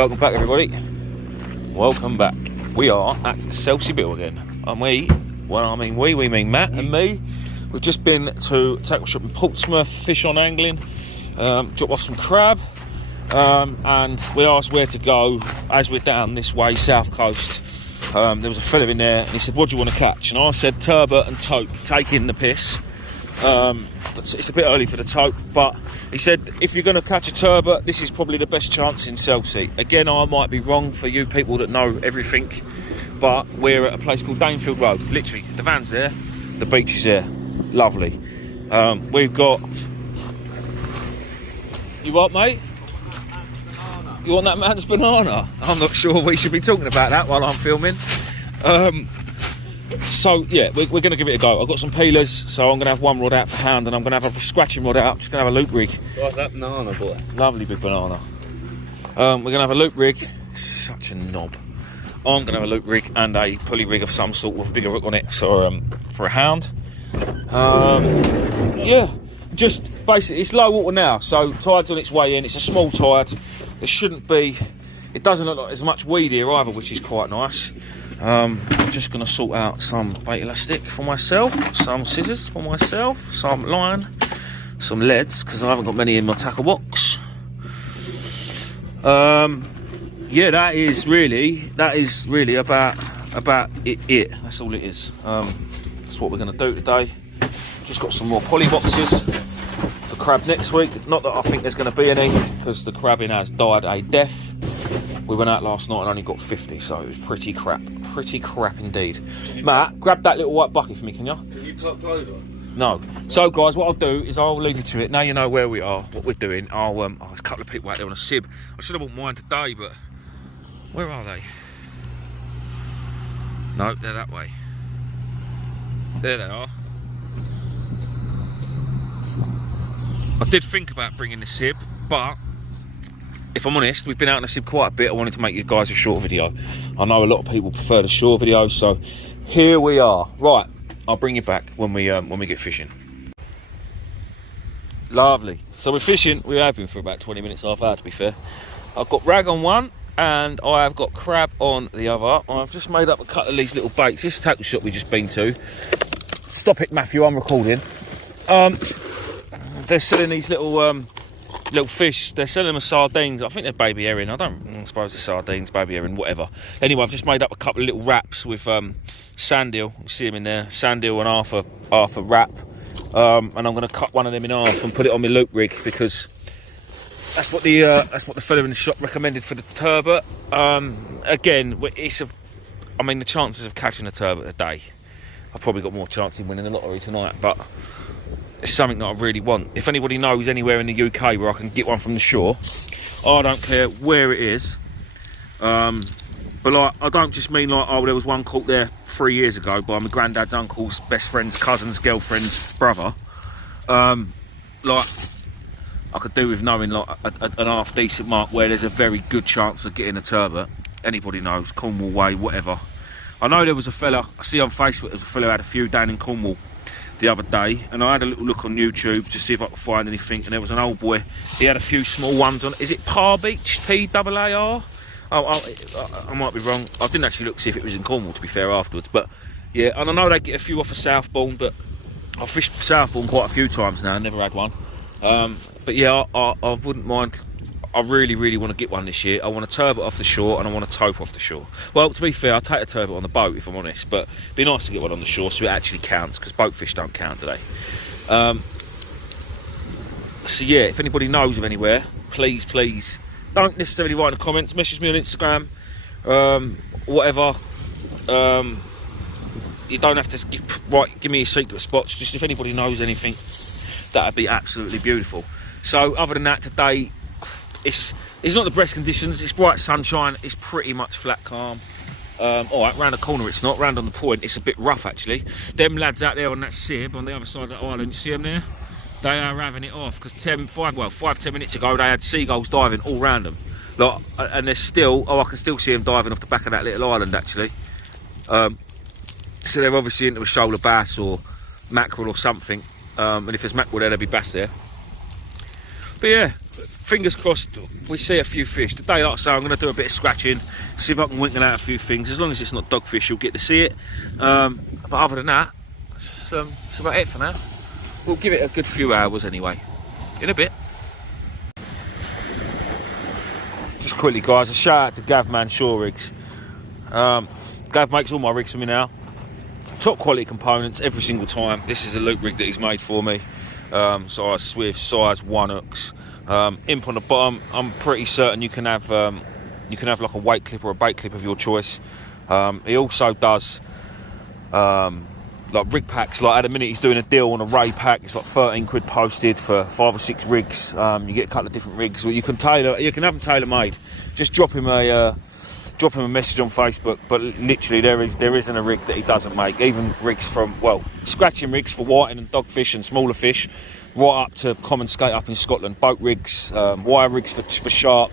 Welcome back, everybody. Welcome back. We are at Selsey Bill again. And we mean Matt and me. We've just been to tackle shop in Portsmouth, fish on angling, drop off some crab, and we asked where to go as we're down this way, south coast. There was a fella in there and he said, what do you want to catch? And I said turbot and tope, taking the piss. It's a bit early for the tope, but he said if you're going to catch a turbot, this is probably the best chance in Selsey. Again, I might be wrong for you people that know everything, but we're at a place called Danefield Road. Literally, the van's there, the beach is there. Lovely. We've got... You what, mate? You want that man's banana? I'm not sure we should be talking about that while I'm filming. So yeah, we're going to give it a go. I've got some peelers, so I'm going to have one rod out for hand, and I'm going to have a scratching rod out. I'm just going to have a loop rig. Like that banana, boy. Lovely big banana. We're going to have a loop rig. Such a knob. I'm going to have a loop rig and a pulley rig of some sort with a bigger hook on it, so for a hound. Yeah, just basically it's low water now, so tide's on its way in. It's a small tide. There shouldn't be. It doesn't look like there's much weed here either, which is quite nice. I'm just going to sort out some bait elastic for myself, some scissors for myself, some line, some leads, because I haven't got many in my tackle box. Yeah, that is really about it. That's all it is. That's what we're going to do today. Just got some more poly boxes for crab next week. Not that I think there's going to be any, because the crabbing has died a death. We went out last night and only got 50, so it was pretty crap indeed. Matt, grab that little white bucket for me, can you? Have you popped over? No. So guys, what I'll do is I'll leave you to it. Now you know where we are, what we're doing. There's a couple of people out there on a sib. I should have bought mine today, but where are they? No, they're that way. There they are. I did think about bringing the sib, but if I'm honest, we've been out in the sib quite a bit. I wanted to make you guys a short video. I know a lot of people prefer the short videos, so here we are. Right, I'll bring you back when we get fishing. Lovely. So we're fishing. We have been for about 20 minutes, half hour to be fair. I've got rag on one and I have got crab on the other. I've just made up a couple of these little baits. This tackle shop we've just been to. Stop it, Matthew, I'm recording. They're selling these little fish. They're selling them as sardines. I think they're baby herring. I suppose they're sardines, baby herring, whatever. Anyway, I've just made up a couple of little wraps with sand eel. You see them in there, sand eel and half a wrap. And I'm going to cut one of them in half and put it on my loop rig, because that's what the fella in the shop recommended for the turbot. Again, the chances of catching a turbot today, I've probably got more chance of winning the lottery tonight, but it's something that I really want. If anybody knows anywhere in the UK where I can get one from the shore, I don't care where it is. But like, I don't just mean like, oh, there was one caught there 3 years ago by my granddad's uncle's best friend's cousin's girlfriend's brother. Like, I could do with knowing like an half decent mark where there's a very good chance of getting a turbot. Anybody knows, Cornwall way, whatever. I know there was a fella, I see on Facebook, there's a fella who had a few down in Cornwall the other day, and I had a little look on YouTube to see if I could find anything, and there was an old boy, he had a few small ones on, is it Par Beach, P-A-A-R? I might be wrong. I didn't actually look to see if it was in Cornwall, to be fair, afterwards, but yeah, and I know they get a few off of Southbourne, but I've fished Southbourne quite a few times now, never had one. But yeah, I wouldn't mind. I really want to get one this year. I want a turbot off the shore and I want a tope off the shore. Well, to be fair, I'll take a turbot on the boat if I'm honest, but it'd be nice to get one on the shore so it actually counts, because boat fish don't count today. So yeah, if anybody knows of anywhere, please don't necessarily write in the comments, message me on Instagram, whatever. You don't have to give me your secret spots. Just if anybody knows anything, that'd be absolutely beautiful. So other than that, today it's not the best conditions. It's bright sunshine. It's pretty much flat calm. All right, round the corner it's not. Round on the point, it's a bit rough actually. Them lads out there on that sib on the other side of the island, you see them there? They are having it off, because 5-10 minutes ago they had seagulls diving all round them. Like, and there's still, I can still see them diving off the back of that little island actually. So they're obviously into a shoal of bass or mackerel or something. And if there's mackerel there, there'll be bass there. But yeah, fingers crossed we see a few fish. Today, like I say, I'm going to do a bit of scratching, see if I can winkle out a few things. As long as it's not dogfish, you'll get to see it. But other than that, it's about it for now. We'll give it a good few hours anyway. In a bit. Just quickly, guys, a shout out to Gavman Shore Rigs. Gav makes all my rigs for me now. Top quality components every single time. This is a Luke rig that he's made for me. Size Swift, size 1 hooks. Imp on the bottom. I'm pretty certain you can have like a weight clip or a bait clip of your choice. He also does like rig packs. Like at the minute he's doing a deal on a Ray pack. It's like 13 quid posted for 5 or 6 rigs. You get a couple of different rigs. Well, you can have them tailor made. Just drop him a message on Facebook. But literally there isn't a rig that he doesn't make. Even rigs from, well, scratching rigs for whiting and dogfish and smaller fish, right up to common skate up in Scotland. Boat rigs, wire rigs for shark,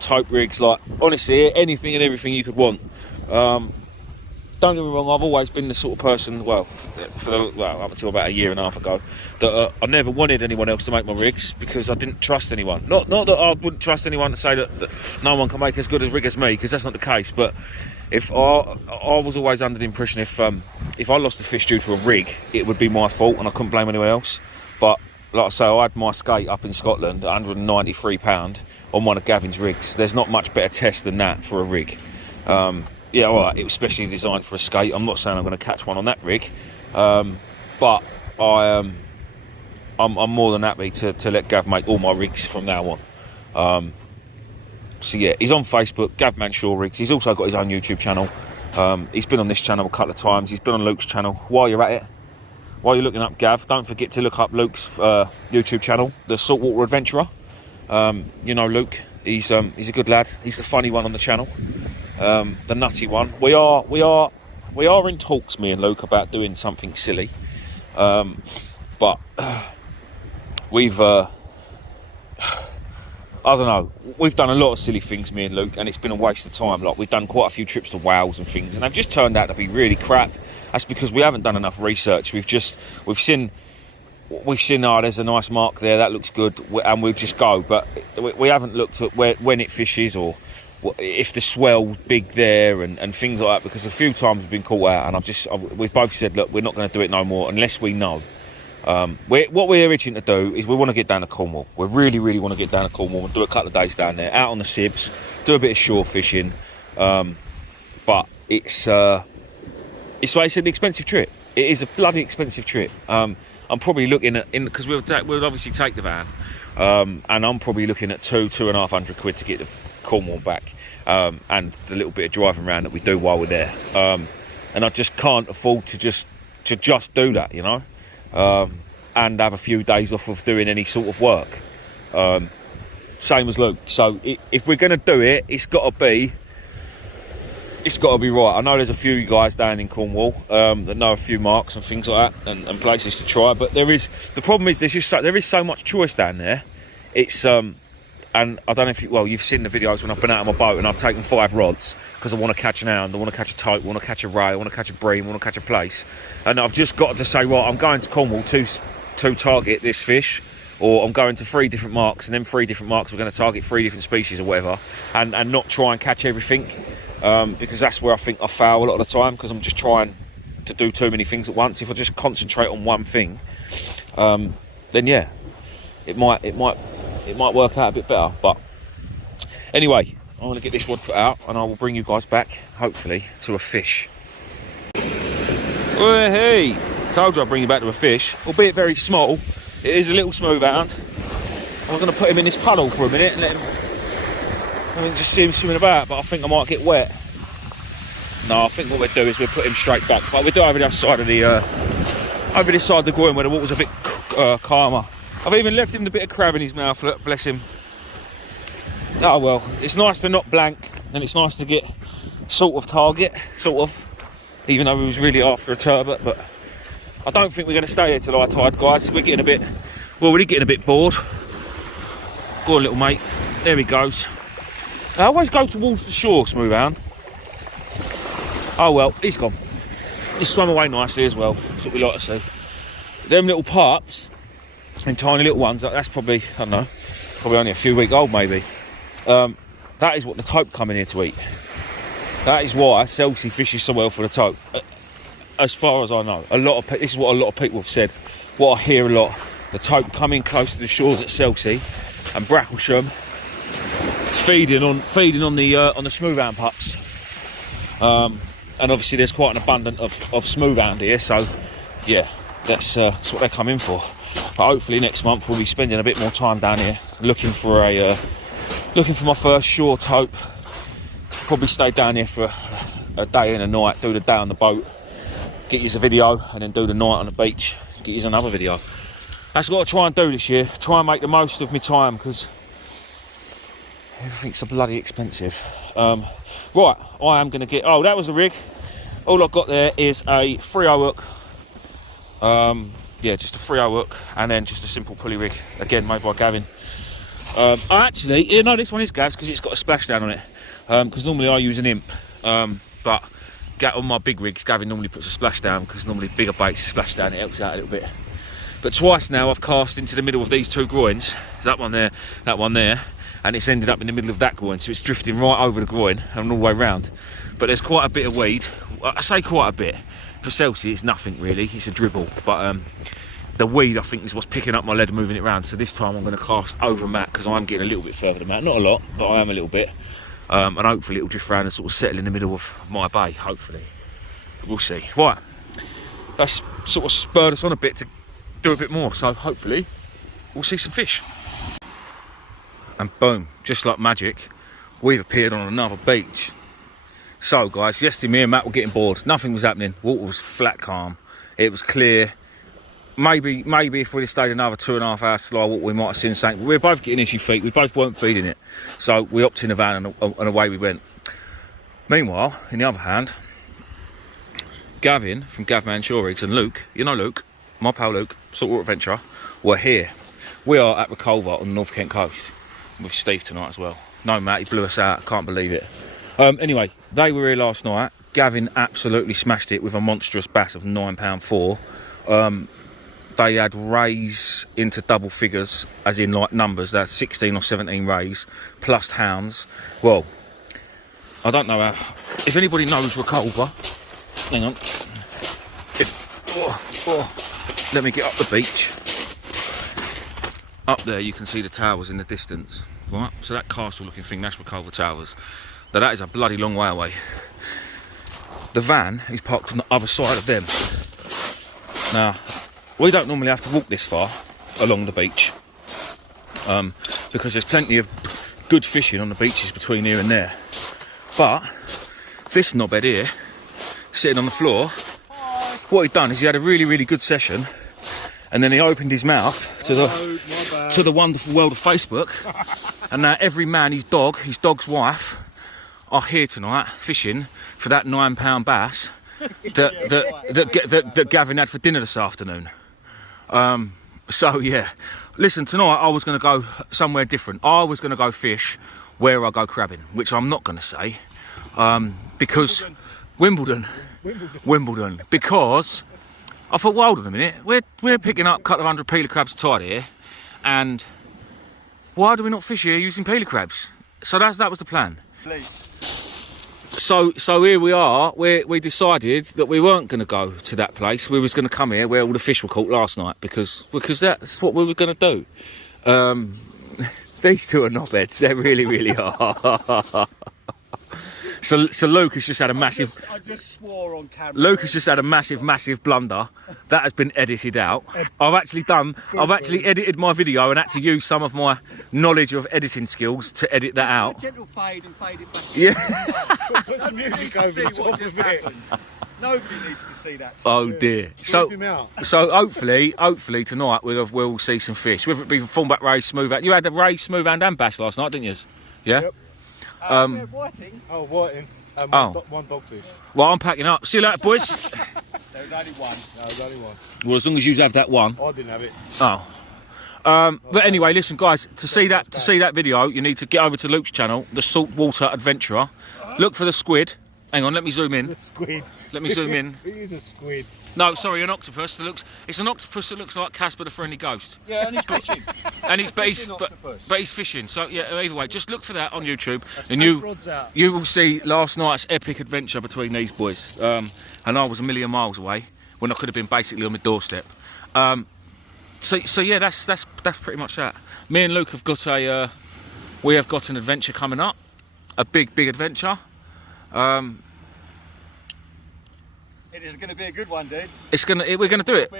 tote rigs. Like honestly, anything and everything you could want. Don't get me wrong, I've always been the sort of person, well, up until about a year and a half ago, that I never wanted anyone else to make my rigs because I didn't trust anyone. Not that I wouldn't trust anyone to say that no one can make as good a rig as me, because that's not the case. But if I was always under the impression if I lost a fish due to a rig, it would be my fault and I couldn't blame anyone else. But like I say, I had my skate up in Scotland at £193 on one of Gavin's rigs. There's not much better test than that for a rig. Yeah, all right, it was specially designed for a skate. I'm not saying I'm going to catch one on that rig, but I'm more than happy to let Gav make all my rigs from now on. So yeah, he's on Facebook, Gavman Shore Rigs. He's also got his own YouTube channel. He's been on this channel a couple of times. He's been on Luke's channel. While you're at it, while you're looking up Gav, don't forget to look up Luke's YouTube channel, The Saltwater Adventurer. You know Luke, he's a good lad. He's the funny one on the channel. The nutty one. We are in talks, me and Luke, about doing something silly, but we've I don't know, we've done a lot of silly things, me and Luke, and it's been a waste of time. Like, we've done quite a few trips to Wales and things, and they've just turned out to be really crap. That's because we haven't done enough research. We've seen oh, there's a nice mark there, that looks good, and we'll just go. But we haven't looked at when it fishes, or if the swell's big there and things like that, because a few times we've been caught out, and we've both said, look, we're not going to do it no more unless we know. What we're itching to do is we want to get down to Cornwall. We really want to get down to Cornwall and do a couple of days down there, out on the Sibs, do a bit of shore fishing. But it's an expensive trip. It is a bloody expensive trip. I'm probably looking at, because we'll obviously take the van, and I'm probably looking at £200-250 quid to get the Cornwall back, and the little bit of driving around that we do while we're there, and I just can't afford to just do that, you know, and have a few days off of doing any sort of work, same as Luke. So if we're going to do it, it's got to be right. I know there's a few guys down in Cornwall that know a few marks and things like that, and places to try, but the problem is there is so much choice down there. It's and I don't know if you've seen the videos when I've been out on my boat and I've taken 5 rods because I want to catch an hound, I want to catch a tote, I want to catch a ray, I want to catch a bream, I want to catch a place, and I've just got to say, right, I'm going to Cornwall to target this fish, or I'm going to 3 different marks, and then 3 different marks we're going to target 3 different species or whatever, and not try and catch everything, because that's where I think I fail a lot of the time, because I'm just trying to do too many things at once. If I just concentrate on one thing, then yeah, it might work out a bit better. But anyway, I want to get this rod put out, and I will bring you guys back, hopefully, to a fish. Oh, hey, told you I'd bring you back to a fish, albeit very small. It is a little smoothound. I'm going to put him in this puddle for a minute and let him just see him swimming about, but I think I might get wet. No, I think what we'll do is we'll put him straight back, but we'll do it over the other side of the over this side of the groin where the water's a bit calmer. I've even left him the bit of crab in his mouth, look, bless him. Oh well, it's nice to not blank, and it's nice to get sort of target, even though we was really after a turbot. But I don't think we're going to stay here till high tide, guys. We're getting a bit bored. Go on, little mate, there he goes. I always go towards the shore, smoothound. Oh well, he's gone. He swam away nicely as well, that's what we like to see. Them little pups, and tiny little ones, that's probably, I don't know, probably only a few weeks old maybe. That is what the tope come in here to eat. That is why Selsey fishes so well for the tope. As far as I know, this is what a lot of people have said. What I hear a lot, the tope come in close to the shores at Selsey and Bracklesham, feeding on the smoothhound pups. And obviously there's quite an abundance of smoothhound here, so yeah, that's what they come in for. But hopefully next month we'll be spending a bit more time down here looking for my first shore tope. Probably stay down here for a day and a night, do the day on the boat, get you a video, and then do the night on the beach, get you another video. That's what I try and do this year. Try and make the most of my time because everything's so bloody expensive. Right, I am going to get... Oh, that was the rig. All I've got there is a 3/0 hook. Yeah, just a 3/0 hook, and then just a simple pulley rig. Again, made by Gavin. Actually, no, this one is Gav's because it's got a splashdown on it. Because normally I use an imp, but on my big rigs, Gavin normally puts a splashdown because normally bigger baits splash down, it helps out a little bit. But twice now I've cast into the middle of these two groins, that one there, and it's ended up in the middle of that groin, so it's drifting right over the groin and all the way round. But there's quite a bit of weed. I say quite a bit. For Selsey, it's nothing really, it's a dribble, but the weed I think is what's picking up my lead and moving it around. So this time I'm going to cast over Matt because I'm getting a little bit further than Matt, not a lot, but I am a little bit. And hopefully it'll drift around and sort of settle in the middle of my bay, hopefully. We'll see. Right, that's sort of spurred us on a bit to do a bit more, so hopefully we'll see some fish. And boom, just like magic, we've appeared on another beach. So guys, yesterday me and Matt were getting bored, nothing was happening, water was flat calm, it was clear. Maybe if we'd have stayed another 2.5 hours to lie water, we might have seen something. We were both getting itchy feet, we both weren't feeding it, so we hopped in the van and away we went. Meanwhile, in the other hand, Gavin from Gavman Shore Rigs and Luke, you know Luke, my pal Luke, saltwater adventurer, were here. We are at Reculver on the North Kent coast with Steve tonight as well. No Matt, he blew us out, I can't believe it. Anyway, they were here last night. Gavin absolutely smashed it with a monstrous bass of £9.4. They had rays into double figures, as in like numbers. They had 16 or 17 rays, plus hounds. Well, I don't know how... If anybody knows Reculver, hang on. Let me get up the beach. Up there you can see the towers in the distance. Right, so that castle looking thing, that's Reculver Towers. Now that is a bloody long way away. The van is parked on the other side of them. Now, we don't normally have to walk this far along the beach because there's plenty of good fishing on the beaches between here and there. But this knobhead here, sitting on the floor, what he'd done is he had a really, really good session, and then he opened his mouth to the wonderful world of Facebook, and now every man, his dog's wife, are here tonight fishing for that £9 bass that Gavin had for dinner this afternoon. So yeah, listen, tonight I was going to go somewhere different. I was going to go fish where I go crabbing, which I'm not going to say, because Wimbledon, because I thought, well, hold on a minute, we're picking up a couple of 100 peeler crabs a tide here, and why do we not fish here using peeler crabs? So that was the plan. So here we are. We decided that we weren't going to go to that place. We was going to come here where all the fish were caught last night because that's what we were going to do. These two are knobheads. They really, really are. So Luke has just had a massive... I just swore on camera. Luke has just had a massive blunder. That has been edited out. I've actually edited my video and had to use some of my knowledge of editing skills to edit that out. A gentle fade and fade it back. Yeah. Put some music over the top of it. Nobody needs to see that. Oh dear. So hopefully tonight we'll see some fish. Whether it be Thornback Ray, Smoothhound. You had a Ray, Smoothhound and Bass last night, didn't you? Yeah. Yep. Whiting. Oh, whiting. One dogfish. Well, I'm packing up. See you later, boys. There was only one. No, there's only one. Well, as long as you have that one. I didn't have it. Oh. But anyway, listen, guys. To see that video, you need to get over to Luke's channel, the Saltwater Adventurer. Look for the squid. Hang on, let me zoom in. A squid. Let me zoom in. It is a squid. No, sorry, an octopus. It's an octopus that looks like Casper the Friendly Ghost. Yeah, and he's fishing. And he's, but he's fishing. So yeah, either way, just look for that on YouTube, and you will see last night's epic adventure between these boys. And I was a million miles away when I could have been basically on my doorstep. So yeah, that's pretty much that. Me and Luke have got we have got an adventure coming up, a big adventure. It is going to be a good one, dude. We're gonna do it.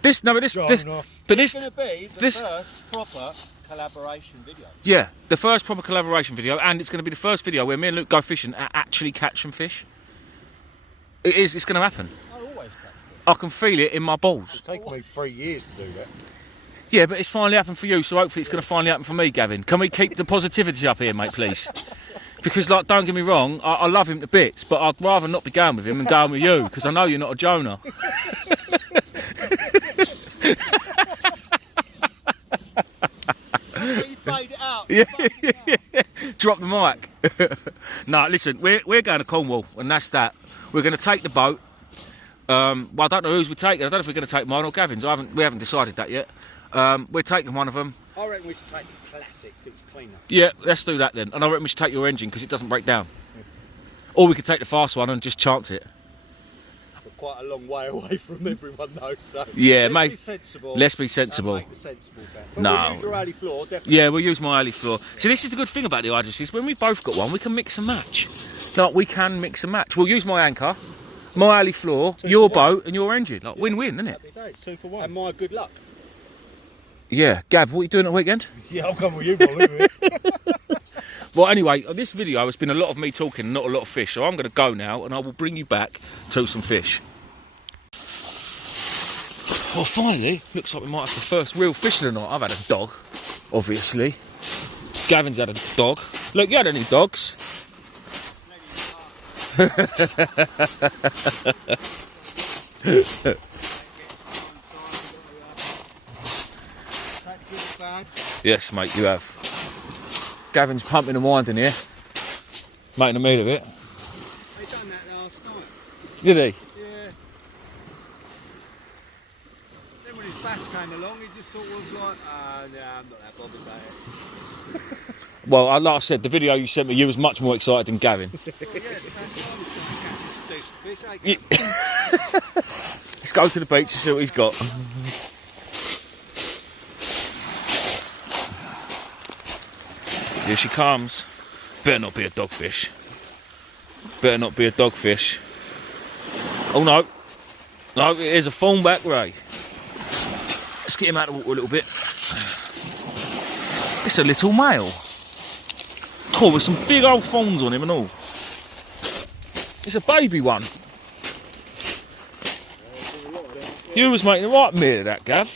This going to be the first proper collaboration video. Yeah, the first proper collaboration video, and it's going to be the first video where me and Luke go fishing and actually catch some fish. It is. It's going to happen. I always catch fish. I can feel it in my balls. It's taken me 3 years to do that. Yeah, but it's finally happened for you, so hopefully it's going to finally happen for me, Gavin. Can we keep the positivity up here, mate, please? Because, like, don't get me wrong, I love him to bits, but I'd rather not be going with him than going with you, because I know you're not a Jonah. You fade it out. Yeah. Drop the mic. No, listen, we're going to Cornwall, and that's that. We're going to take the boat. Well, I don't know whose we're taking. I don't know if we're going to take mine or Gavin's. We haven't decided that yet. We're taking one of them. I reckon we should take the classic, it's cleaner. Yeah, let's do that then. And I reckon we should take your engine because it doesn't break down. Or we could take the fast one and just chance it. We're quite a long way away from everyone though, so yeah, let's mate. Be sensible. Let's be sensible. Make the sensible bet. But No. we'll use your alley floor, definitely. Yeah, we'll use my alley floor. See, this is the good thing about the Irish is when we've both got one, we can mix and match. Like, we can mix and match. We'll use my anchor, my alley floor, your boat, and your engine. Like, win-win, isn't it? Happy days. 2 for 1. And my good luck. Yeah. Gav, what are you doing at the weekend? Yeah, I'll come with you, Bob, isn't it? Well, anyway, this video has been a lot of me talking, not a lot of fish. So I'm going to go now, and I will bring you back to some fish. Well, finally, looks like we might have the first real fish of the night. I've had a dog, obviously. Gavin's had a dog. Look, you had any dogs? Yes, mate, you have. Gavin's pumping and winding here, making a meal of it. They done that last night. Did he? Yeah. Then when his bass came along, he just sort of was like, nah, I'm not that bothered about it. Well, like I said, the video you sent me, you was much more excited than Gavin. Well, yeah, fish, eh, Let's go to the beach to see what he's got. Here she comes. Better not be a dogfish. Better not be a dogfish. Oh no. No, it is a thornback ray. Let's get him out of the water a little bit. It's a little male. Oh, with some big old thorns on him and all. It's a baby one. You was making the right meal of that, Gav.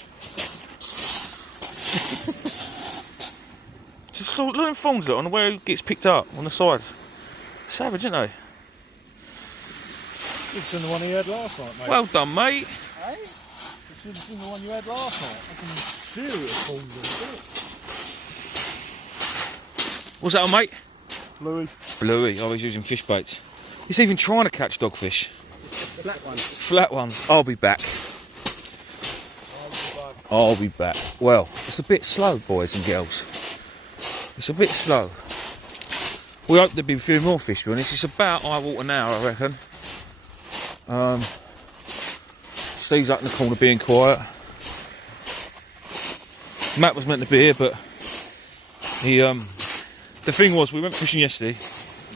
Just look at the thorns on where it gets picked up on the side. Savage, isn't they? It's the one you had last night, mate. Well done, mate. Hey? It's the one you had last night. I can feel it falling on it. What's that on, mate? Bluey. Bluey. I was using fish baits. He's even trying to catch dogfish. Flat ones. Flat ones. I'll be back. I'll be back. Well, it's a bit slow, boys and girls. It's a bit slow. We hope there'll be a few more fish, to be honest. It's about high water now, I reckon. Steve's up in the corner being quiet. Matt was meant to be here, but he the thing was, we went fishing yesterday,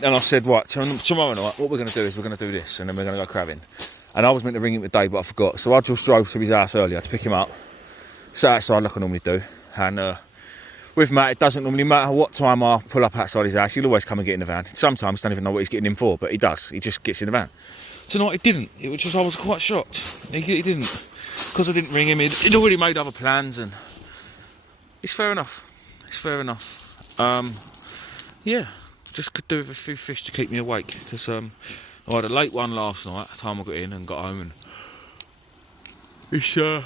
and I said, right, tomorrow night, what we're going to do is we're going to do this, and then we're going to go crabbing. And I was meant to ring him today, but I forgot. So I just drove to his house earlier to pick him up. Sat outside like I normally do. And with Matt, it doesn't normally matter what time I pull up outside his house. He'll always come and get in the van. Sometimes I don't even know what he's getting in for, but he does. He just gets in the van. Tonight he didn't. It was just, I was quite shocked. He didn't. Because I didn't ring him. He'd already made other plans, and it's fair enough. It's fair enough. Yeah, just could do with a few fish to keep me awake. Because I had a late one last night, the time I got in and got home, and it's going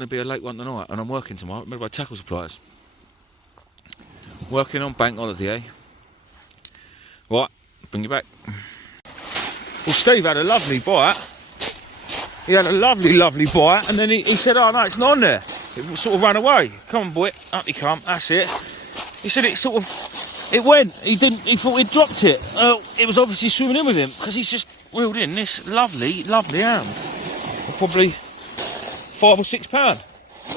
to be a late one tonight, and I'm working tomorrow. Remember my tackle suppliers. Working on bank holiday, eh? bring you back. Well, Steve had a lovely bite. He had a lovely bite, and then he said, oh no, it's not on there. It sort of ran away. Come on, boy, up you come, that's it. He said it sort of, it went. He thought he'd dropped it. It was obviously swimming in with him, because he's just reeled in this lovely ham. Probably £5 or £6.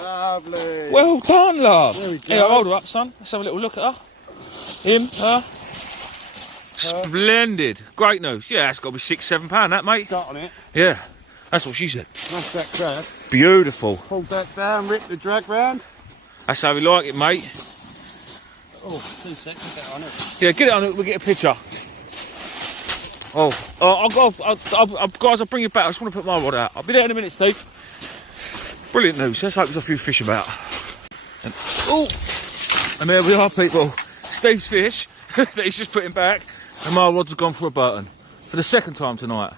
Lovely. Well done, love. There we go. Here, hold her up, son. Let's have a little look at her. Him, her. Splendid. Great news. Yeah, that's got to be £6, £7, that, mate. Got on it. Yeah, that's what she said. That's that crab. Beautiful. Pulled that down, ripped the drag round. That's how we like it, mate. Oh, 2 seconds, get on it. Yeah, get it on it, we'll get a picture. Guys, I'll bring you back. I just want to put my rod out. I'll be there in a minute, Steve. Brilliant news. Let's hope there's a few fish about. And there we are, people. Steve's fish that he's just putting back, and my rods have gone for a Burton for the second time tonight.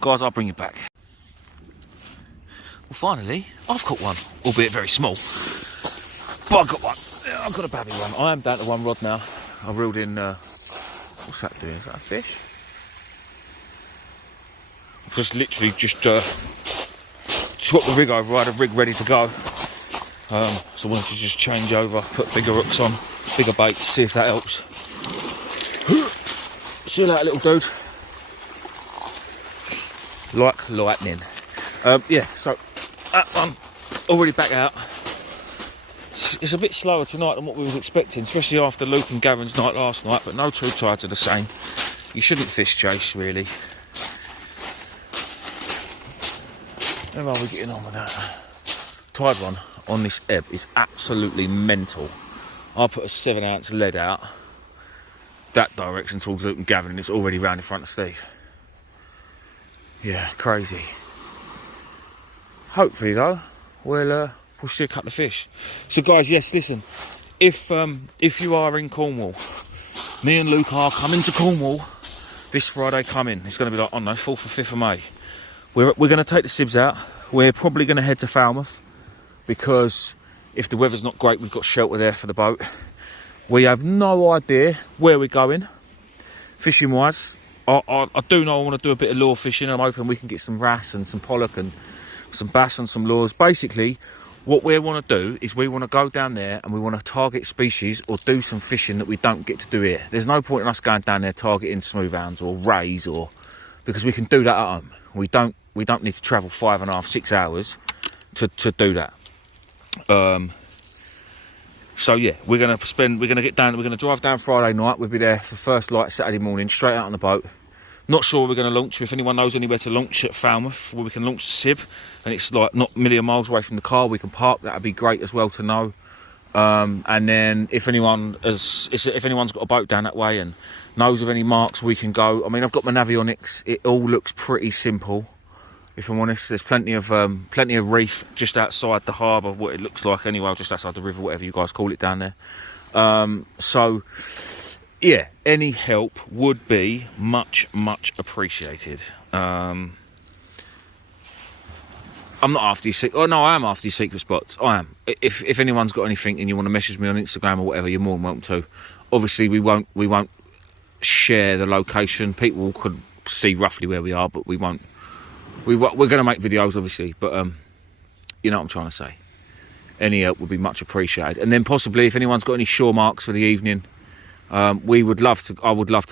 Guys, I'll bring you back. Well, finally, I've caught one, albeit very small, but I've got one. I've got a babby one. I am down to one rod now. I reeled in. What's that doing? Is that a fish? I've just literally swapped the rig over. I had a rig ready to go. So I wanted to just change over, put bigger hooks on, bigger bait, see if that helps. See you later, little dude. Like lightning. Yeah, so that one already back out. It's a bit slower tonight than what we was expecting, especially after Luke and Gavin's night last night, but no two tides are the same. You shouldn't fish chase, really. How are we getting on with that? Tide one on this ebb is absolutely mental. I put a 7-ounce lead out that direction towards Luke and Gavin, and it's already round in front of Steve. Yeah, crazy. Hopefully though, we'll see a couple of fish. So guys, yes, listen, if you are in Cornwall, me and Luke are coming to Cornwall this Friday coming. It's going to be like, I don't know, 4th or 5th of May. We're going to take the sibs out. We're probably going to head to Falmouth, because if the weather's not great, we've got shelter there for the boat. We have no idea where we're going, fishing wise. I do know I want to do a bit of lure fishing. I'm hoping we can get some wrasse and some pollock and some bass on some lures. Basically, what we want to do is we want to go down there and we want to target species or do some fishing that we don't get to do here. There's no point in us going down there targeting smoothounds or rays, or because we can do that at home. We don't need to travel 5.5, 6 hours to do that. So yeah, we're gonna drive down Friday night. We'll be there for first light Saturday morning, straight out on the boat. Not sure we're going to launch. If anyone knows anywhere to launch at Falmouth, where we can launch the sib, and it's like not a million miles away from the car, we can park. That'd be great as well to know. And then if anyone's got a boat down that way and knows of any marks, we can go. I mean, I've got my Navionics. It all looks pretty simple, if I'm honest. There's plenty of reef just outside the harbour, what it looks like anyway, just outside the river, whatever you guys call it down there. So yeah, any help would be much appreciated. I'm not after your secret. Oh no, I am after your secret spots. I am. If anyone's got anything and you want to message me on Instagram or whatever, you're more than welcome to. Obviously, we won't share the location. People could see roughly where we are, but we won't. We're going to make videos, obviously, but you know what I'm trying to say. Any help would be much appreciated. And then possibly, if anyone's got any shore marks for the evening, I would love to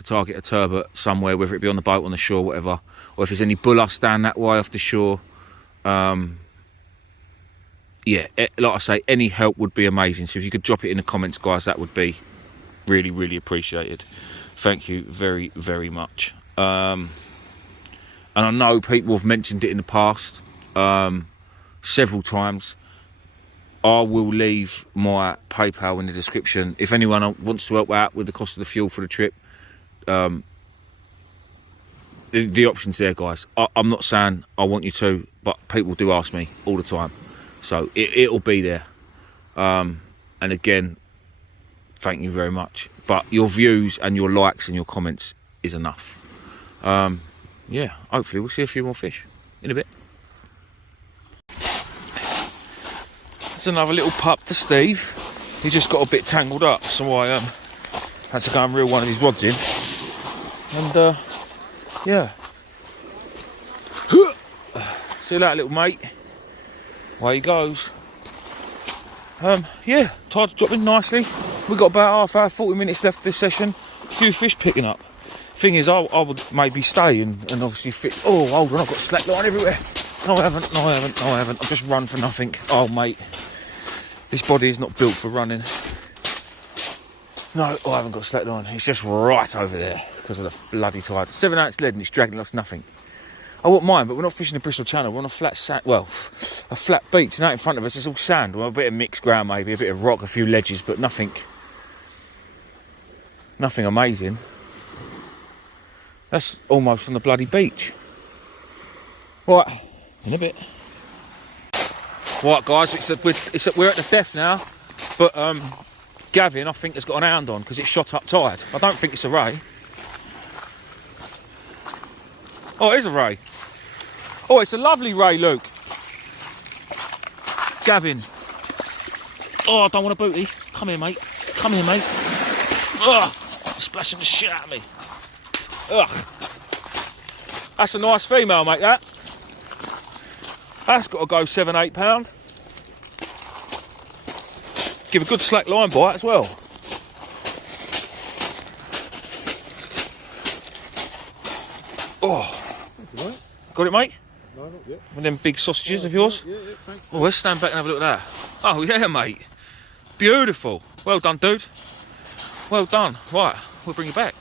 target a turbot somewhere, whether it be on the boat, on the shore, whatever. Or if there's any bullace down that way off the shore. Yeah, like I say, any help would be amazing. So if you could drop it in the comments, guys, that would be really appreciated. Thank you very much. And I know people have mentioned it in the past several times. I will leave my PayPal in the description. If anyone wants to help out with the cost of the fuel for the trip, the option's there, guys. I'm not saying I want you to, but people do ask me all the time. So it'll be there. And again, thank you very much. But your views and your likes and your comments is enough. Yeah, hopefully we'll see a few more fish in a bit. There's another little pup for Steve. He just got a bit tangled up, so I had to go and reel one of his rods in. And yeah. See that little mate? Away he goes. Yeah, tide's dropping nicely. We've got about half hour, 40 minutes left of this session. A few fish picking up. Thing is, I would maybe stay and obviously fit. Oh, hold on, I've got slack line everywhere. No, I haven't. I've just run for nothing. Oh, mate. This body is not built for running. No, I haven't got slack line. It's just right over there because of the bloody tide. 7 ounce lead and it's dragging us nothing. I wouldn't mind, but we're not fishing the Bristol Channel. We're on a flat sand, well, a flat beach. And out in front of us, it's all sand. Well, a bit of mixed ground, maybe, a bit of rock, a few ledges, but nothing amazing. That's almost on the bloody beach. Right, in a bit. Right, guys, we're at the death now, but Gavin, I think, has got an hound on because it's shot up tide. I don't think it's a ray. Oh, it is a ray. Oh, it's a lovely ray, Luke. Gavin. Oh, I don't want a booty. Come here, mate. Come here, mate. Ugh, splashing the shit out of me. Ugh. That's a nice female, mate, that. That's got to go £7, £8. Give a good slack line bite as well. Oh. Got it, mate? No, not yet. One of them big sausages of yours? Yeah, thanks. Oh, let's stand back and have a look at that. Oh, yeah, mate. Beautiful. Well done, dude. Well done. Right, we'll bring you back.